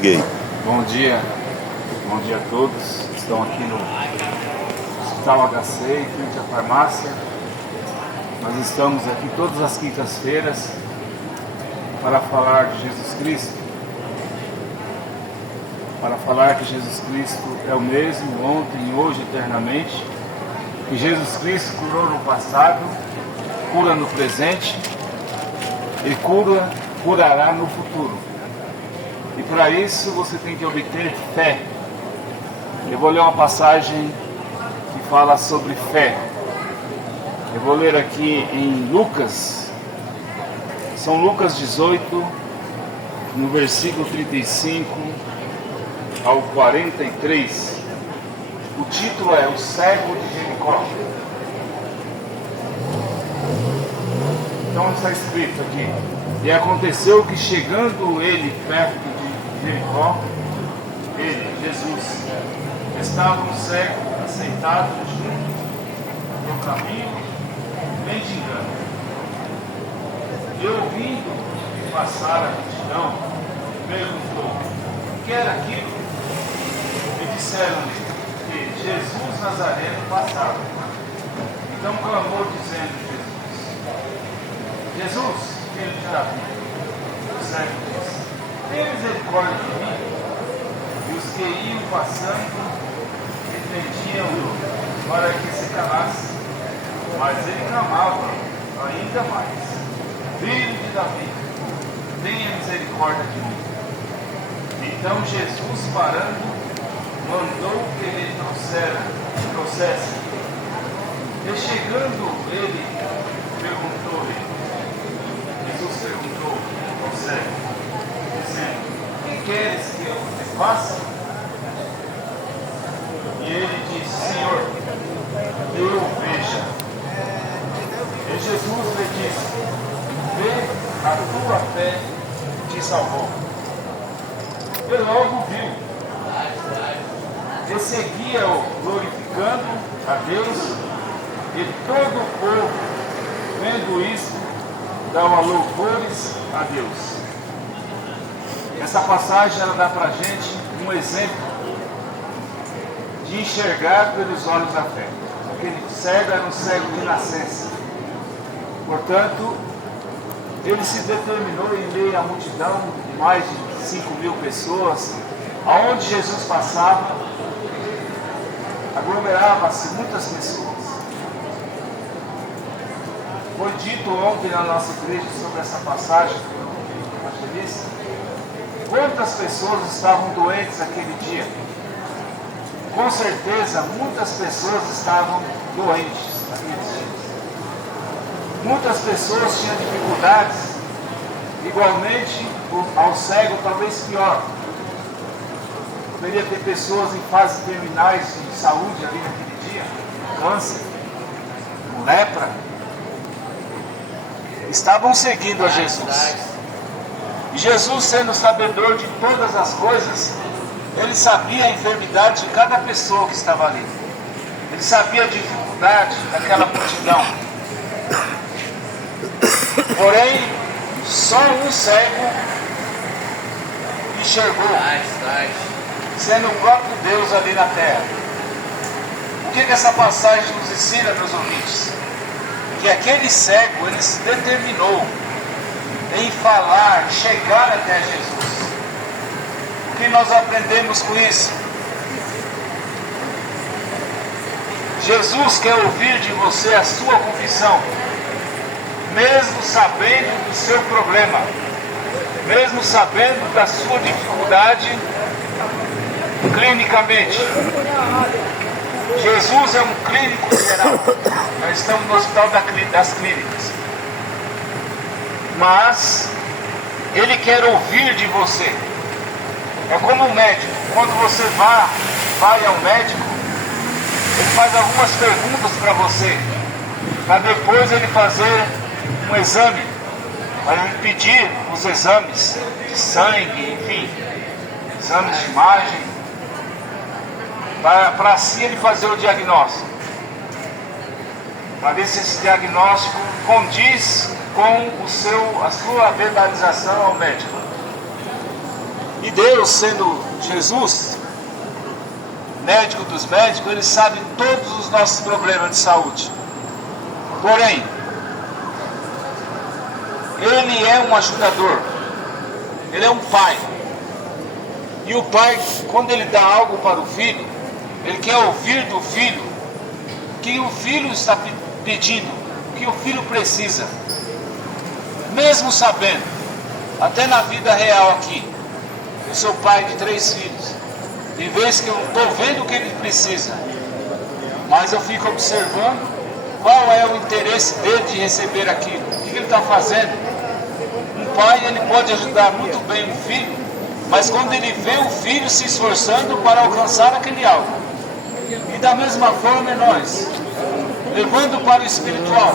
Liguei. Bom dia a todos que estão aqui no Hospital HC, em frente à farmácia. Nós estamos aqui todas as quintas-feiras para falar de Jesus Cristo. Para falar que Jesus Cristo é o mesmo ontem, hoje, eternamente. Que Jesus Cristo curou no passado, cura no presente e curará no futuro. E para isso você tem que obter fé. Eu vou ler uma passagem que fala sobre fé. Eu vou ler aqui em Lucas, São Lucas 18, no versículo 35 ao 43. O título é O Cego de Jericó. Então está escrito aqui: E aconteceu que, chegando ele perto de Jericó, ele, Jesus, estava um cego assentado junto no caminho, mendigando. E ouvindo passar a multidão, perguntou: o que era aquilo? E disseram-lhe que Jesus Nazareno passava. Então clamou, dizendo: Jesus, filho de Davi. O cego disse: tenha misericórdia de mim. E os que iam passando repreendiam-no para que se calasse. Mas ele clamava ainda mais: filho de Davi, tenha misericórdia de mim. Então Jesus, parando, mandou que ele trouxesse. E chegando ele, perguntou-lhe. Jesus perguntou ao cego, dizendo: que queres que eu te faça? E ele disse: Senhor, eu veja. E Jesus lhe disse: vê, a tua fé te salvou. E logo viu. E seguia-o glorificando a Deus, e todo o povo, vendo isso, dava louvores a Deus. Essa passagem ela dá para a gente um exemplo de enxergar pelos olhos da fé. Aquele cego era um cego de nascença. Portanto, ele se determinou em meio à multidão de mais de 5.000 pessoas, aonde Jesus passava, aglomerava-se muitas pessoas. Foi dito ontem na nossa igreja sobre essa passagem do evangelista. Quantas pessoas estavam doentes aquele dia? Com certeza, muitas pessoas estavam doentes naqueles dias. Muitas pessoas tinham dificuldades, igualmente ao cego, talvez pior. Poderia ter pessoas em fases terminais de saúde ali naquele dia, câncer, com lepra. Estavam seguindo a Jesus. E Jesus, sendo sabedor de todas as coisas, ele sabia a enfermidade de cada pessoa que estava ali. Ele sabia a dificuldade daquela multidão. Porém, só um cego enxergou, sendo o próprio Deus ali na terra. O que essa passagem nos ensina, meus ouvintes? Que aquele cego, ele se determinou em falar, chegar até Jesus. O que nós aprendemos com isso? Jesus quer ouvir de você a sua confissão, mesmo sabendo do seu problema, mesmo sabendo da sua dificuldade clinicamente. Jesus é um clínico geral. Nós estamos no hospital das clínicas. Mas ele quer ouvir de você. É como um médico. Quando você vai ao médico, ele faz algumas perguntas para você, para depois ele fazer um exame, para ele pedir os exames de sangue, enfim, exames de imagem, para assim ele fazer o diagnóstico, para ver se esse diagnóstico condiz com a sua verbalização ao médico. E Deus, sendo Jesus, médico dos médicos, Ele sabe todos os nossos problemas de saúde. Porém, Ele é um ajudador, Ele é um pai. E o pai, quando ele dá algo para o filho, ele quer ouvir do filho o que o filho está pedindo, o que o filho precisa. Mesmo sabendo, até na vida real aqui, eu sou pai de 3 filhos. Tem vezes que eu não estou vendo o que ele precisa, mas eu fico observando qual é o interesse dele de receber aquilo, o que ele está fazendo. Um pai, ele pode ajudar muito bem o filho, mas quando ele vê o filho se esforçando para alcançar aquele algo. E da mesma forma nós, levando para o espiritual,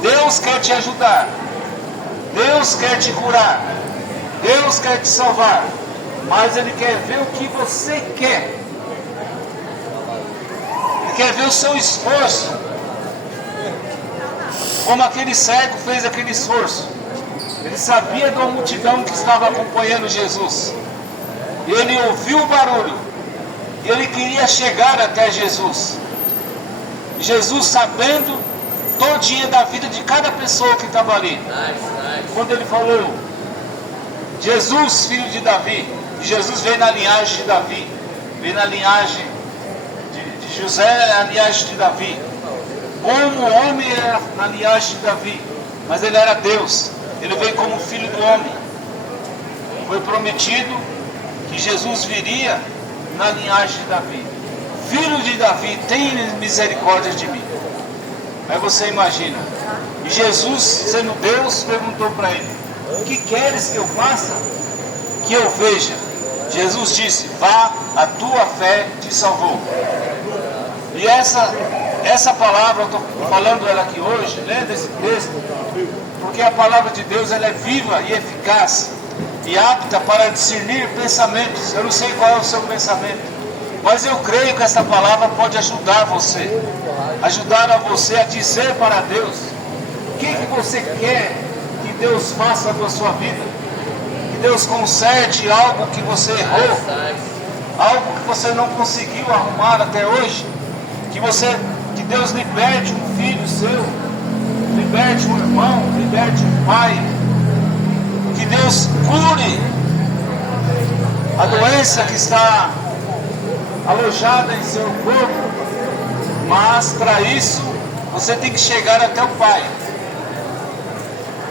Deus quer te ajudar, Deus quer te curar, Deus quer te salvar, mas Ele quer ver o que você quer. Ele quer ver o seu esforço, como aquele cego fez aquele esforço. Ele sabia da multidão que estava acompanhando Jesus. Ele ouviu o barulho. Ele queria chegar até Jesus. Jesus, sabendo todinha da vida de cada pessoa que estava ali. Quando ele falou, Jesus, filho de Davi. Jesus veio na linhagem de Davi. Veio na linhagem de José, a linhagem de Davi. Como o homem era na linhagem de Davi, mas ele era Deus. Ele veio como filho do homem. Foi prometido que Jesus viria na linhagem de Davi. Filho de Davi, tem misericórdia de mim. Aí você imagina. E Jesus, sendo Deus, perguntou para ele: o que queres que eu faça? Que eu veja. Jesus disse: vá, a tua fé te salvou. E essa palavra, eu estou falando ela aqui hoje, lendo esse texto, porque a palavra de Deus, ela é viva e eficaz e apta para discernir pensamentos. Eu não sei qual é o seu pensamento, mas eu creio que essa palavra pode ajudar você a dizer para Deus o que você quer que Deus faça com a sua vida, que Deus conserte algo que você errou, algo que você não conseguiu arrumar até hoje, que Deus liberte um filho seu, liberte um irmão, liberte um pai, que Deus cure a doença que está alojada em seu corpo. Mas para isso você tem que chegar até o Pai.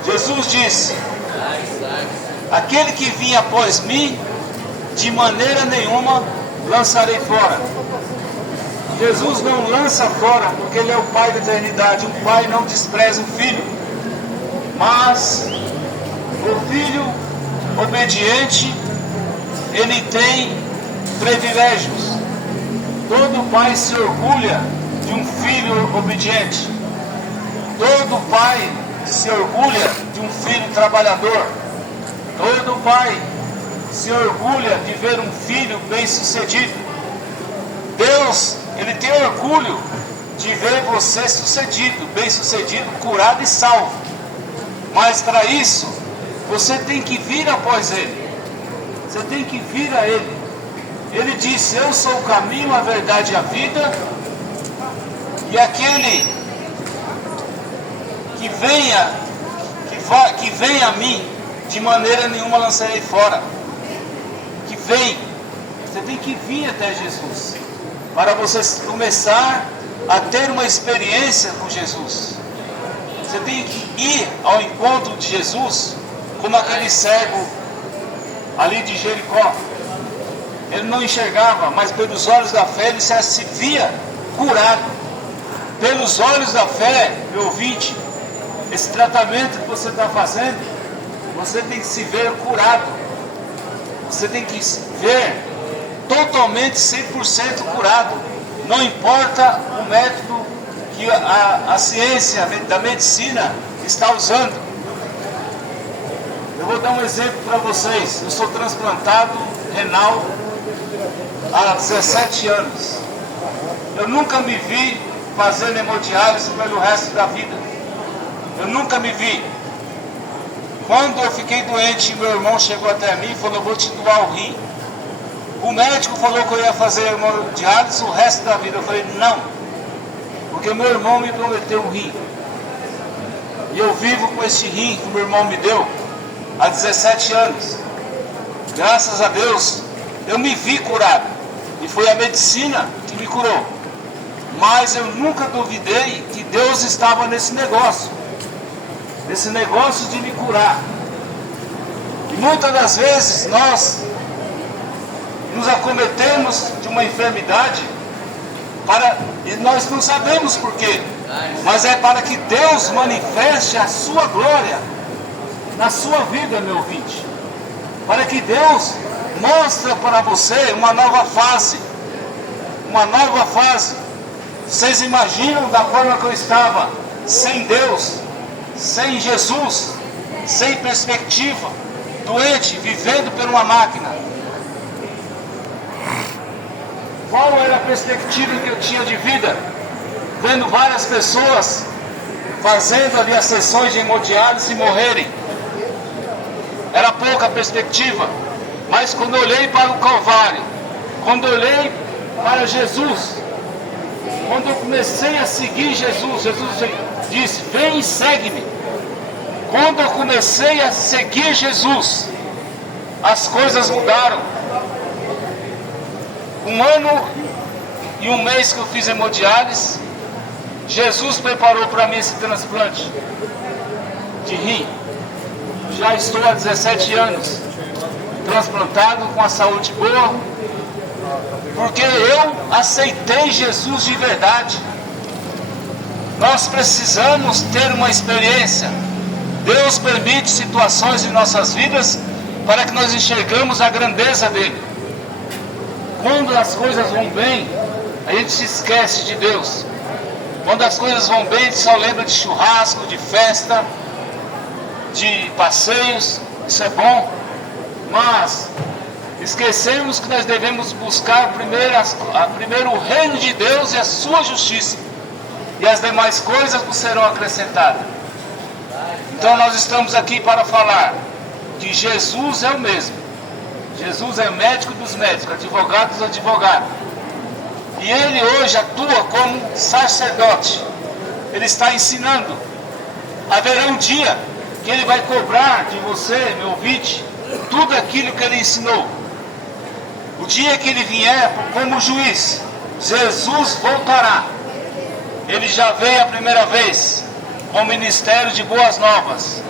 Jesus disse: aquele que vinha após mim, de maneira nenhuma lançarei fora. Jesus não lança fora, porque Ele é o Pai da eternidade. Um pai não despreza o filho, mas o filho obediente, ele tem privilégios. Todo pai se orgulha de um filho obediente. Todo pai se orgulha de um filho trabalhador. Todo pai se orgulha de ver um filho bem-sucedido. Deus, Ele tem orgulho de ver você sucedido, bem-sucedido, curado e salvo. Mas para isso, você tem que vir após Ele. Você tem que vir a Ele. Ele disse: eu sou o caminho, a verdade e a vida. E aquele que vem a mim, de maneira nenhuma lançarei fora. Que vem. Você tem que vir até Jesus, para você começar a ter uma experiência com Jesus. Você tem que ir ao encontro de Jesus, como aquele cego ali de Jericó. Ele não enxergava, mas pelos olhos da fé ele se via curado. Pelos olhos da fé, meu ouvinte, esse tratamento que você está fazendo, você tem que se ver curado. Você tem que se ver totalmente 100% curado. Não importa o método que a ciência da medicina está usando. Eu vou dar um exemplo para vocês. Eu sou transplantado renal há 17 anos. Eu nunca me vi fazendo hemodiálise pelo resto da vida. Eu nunca me vi. Quando eu fiquei doente, meu irmão chegou até mim e falou: vou te doar o rim. O médico falou que eu ia fazer hemodiálise o resto da vida. Eu falei: não, porque meu irmão me prometeu um rim. E eu vivo com esse rim que meu irmão me deu há 17 anos. Graças a Deus, eu me vi curado. E foi a medicina que me curou. Mas eu nunca duvidei que Deus estava nesse negócio de me curar. E muitas das vezes nós nos acometemos de uma enfermidade e nós não sabemos porquê, mas é para que Deus manifeste a sua glória na sua vida, meu ouvinte, para que Deus mostre para você uma nova fase. Vocês imaginam da forma que eu estava, sem Deus, sem Jesus, sem perspectiva, doente, vivendo por uma máquina? Qual era a perspectiva que eu tinha de vida? Vendo várias pessoas fazendo ali as sessões de hemodiálise e morrerem. Era pouca perspectiva. Mas quando eu olhei para o Calvário, quando eu olhei para Jesus, quando eu comecei a seguir Jesus, Jesus disse: vem e segue-me. Quando eu comecei a seguir Jesus, as coisas mudaram. 1 ano e 1 mês que eu fiz hemodiálise, Jesus preparou para mim esse transplante de rim. Já estou há 17 anos transplantado, com a saúde boa, porque eu aceitei Jesus de verdade. Nós precisamos ter uma experiência. Deus permite situações em nossas vidas para que nós enxergamos a grandeza dele. Quando as coisas vão bem, a gente se esquece de Deus. Quando as coisas vão bem, a gente só lembra de churrasco, de festa, de passeios. Isso é bom, mas esquecemos que nós devemos buscar primeiro o reino de Deus e a sua justiça, e as demais coisas nos serão acrescentadas. Então nós estamos aqui para falar que Jesus é o mesmo. Jesus é médico dos médicos, advogado dos advogados. E ele hoje atua como sacerdote. Ele está ensinando. Haverá um dia que ele vai cobrar de você, meu ouvinte, tudo aquilo que ele ensinou. O dia que ele vier como juiz, Jesus voltará. Ele já veio a primeira vez com o ministério de boas novas.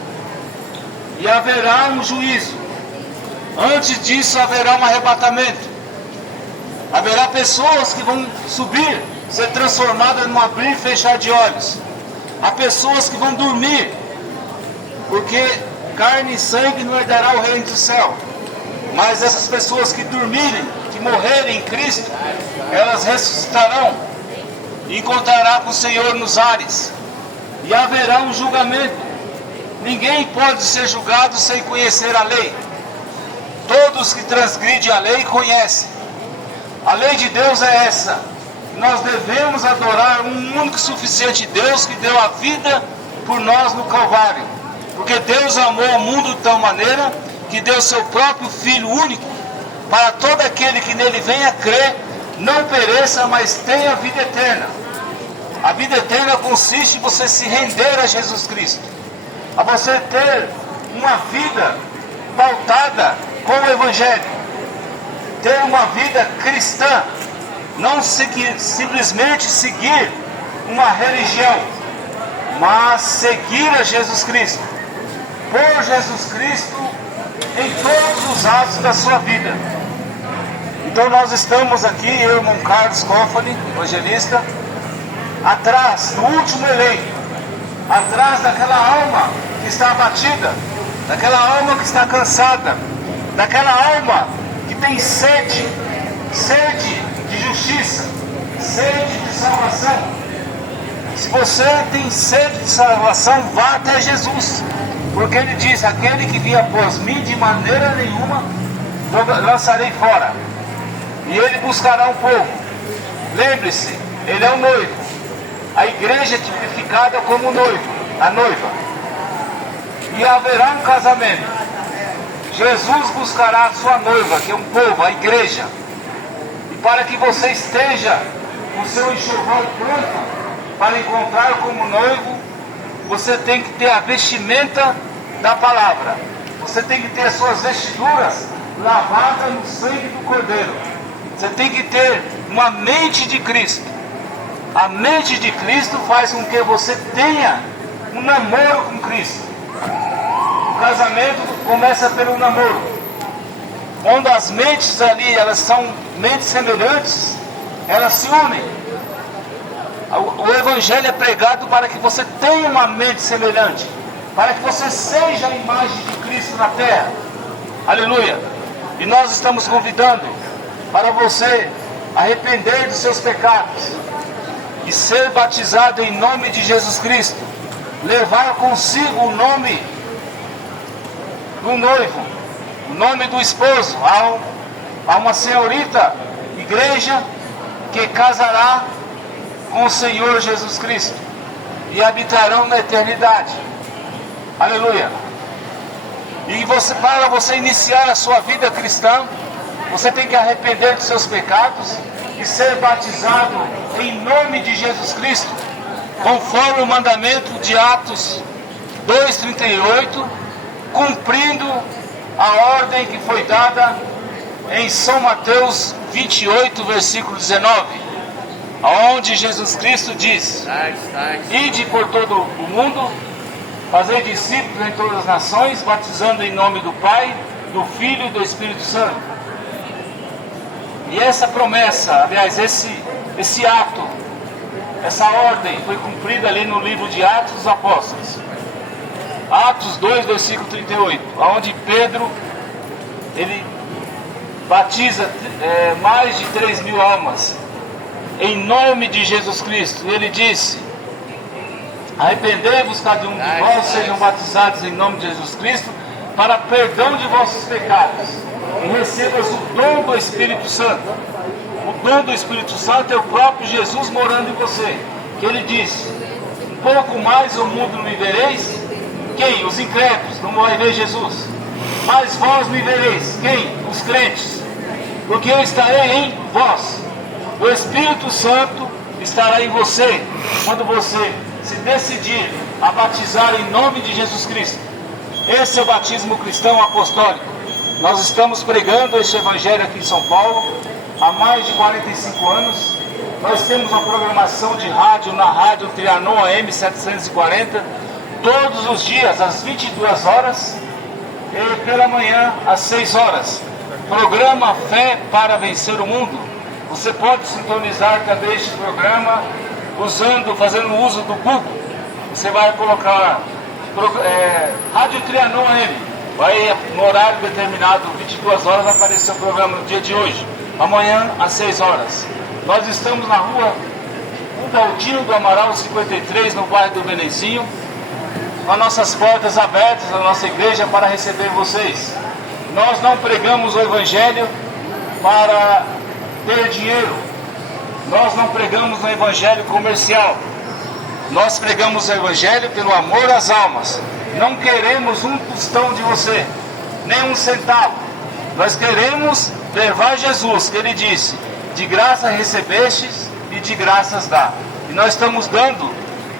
E haverá um juízo. Antes disso haverá um arrebatamento. Haverá pessoas que vão subir, ser transformadas num abrir e fechar de olhos. Há pessoas que vão dormir, porque carne e sangue não herdará o reino do céu. Mas essas pessoas que dormirem, que morrerem em Cristo, elas ressuscitarão e encontrará com o Senhor nos ares. E haverá um julgamento. Ninguém pode ser julgado sem conhecer a lei. Todos que transgridem a lei conhecem. A lei de Deus é essa: nós devemos adorar um único e suficiente Deus que deu a vida por nós no Calvário. Porque Deus amou o mundo de tal maneira que deu seu próprio Filho único, para todo aquele que nele venha crer, não pereça, mas tenha vida eterna. A vida eterna consiste em você se render a Jesus Cristo, a você ter uma vida pautada com o Evangelho, ter uma vida cristã, não simplesmente seguir uma religião, mas seguir a Jesus Cristo, por Jesus Cristo em todos os atos da sua vida. Então nós estamos aqui, eu e o irmão Carlos Koffoli, evangelista, atrás do último eleito, atrás daquela alma que está abatida, daquela alma que está cansada, daquela alma que tem sede de justiça, sede de salvação. Se você tem sede de salvação, vá até Jesus, porque ele diz: aquele que vier após mim, de maneira nenhuma lançarei fora. E ele buscará um povo. Lembre-se, ele é o noivo. A igreja é tipificada como o noivo, a noiva. e haverá um casamento. Jesus buscará a sua noiva, que é um povo, a igreja. E para que você esteja com o seu enxoval pronto para encontrar como noivo, você tem que ter a vestimenta da palavra. Você tem que ter as suas vestiduras lavadas no sangue do Cordeiro. Você tem que ter uma mente de Cristo. A mente de Cristo faz com que você tenha um namoro com Cristo. O casamento começa pelo namoro. Quando as mentes ali, elas são mentes semelhantes, elas se unem. O Evangelho é pregado para que você tenha uma mente semelhante, para que você seja a imagem de Cristo na terra. Aleluia! E nós estamos convidando para você arrepender dos seus pecados e ser batizado em nome de Jesus Cristo, levar consigo o nome do noivo, o nome do esposo, a uma senhorita igreja que casará com o Senhor Jesus Cristo e habitarão na eternidade. Aleluia! E para você iniciar a sua vida cristã, você tem que arrepender dos seus pecados e ser batizado em nome de Jesus Cristo, conforme o mandamento de Atos 2:38, cumprindo a ordem que foi dada em São Mateus 28, versículo 19, onde Jesus Cristo diz: ide por todo o mundo, fazei discípulos em todas as nações, batizando em nome do Pai, do Filho e do Espírito Santo. E essa promessa, aliás, esse ato, essa ordem foi cumprida ali no livro de Atos dos Apóstolos. Atos 2, versículo 38, onde Pedro, ele batiza mais de 3.000 almas em nome de Jesus Cristo. E ele disse: arrependei-vos cada um de vós, sejam batizados em nome de Jesus Cristo para perdão de vossos pecados, e recebas o dom do Espírito Santo. O dom do Espírito Santo é o próprio Jesus morando em você, que ele disse: um pouco mais o mundo me vereis. Quem? Os incrédulos não vão ver Jesus. Mas vós me vereis. Quem? Os crentes. Porque eu estarei em vós. O Espírito Santo estará em você quando você se decidir a batizar em nome de Jesus Cristo. Esse é o batismo cristão apostólico. Nós estamos pregando este evangelho aqui em São Paulo há mais de 45 anos. Nós temos uma programação de rádio na Rádio Trianon AM 740, todos os dias às 22 horas e pela manhã às 6 horas. Programa Fé para Vencer o Mundo. Você pode sintonizar também este programa fazendo uso do Google. Você vai colocar Rádio Trianon AM. Vai no horário determinado, 22 horas, vai aparecer o programa no dia de hoje. Amanhã às 6 horas. Nós estamos na rua Ubaldino do Amaral 53, no bairro do Benezinho, com as nossas portas abertas na nossa igreja para receber vocês. Nós não pregamos o Evangelho para ter dinheiro. Nós não pregamos o Evangelho comercial. Nós pregamos o Evangelho pelo amor às almas. Não queremos um tostão de você, nem um centavo. Nós queremos levar Jesus, que ele disse: de graça recebestes e de graças dá. E nós estamos dando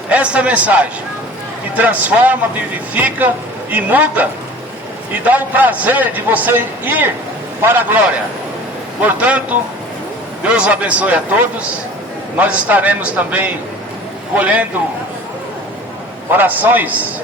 essa mensagem que transforma, vivifica e muda, e dá o prazer de você ir para a glória. Portanto, Deus abençoe a todos. Nós estaremos também colhendo orações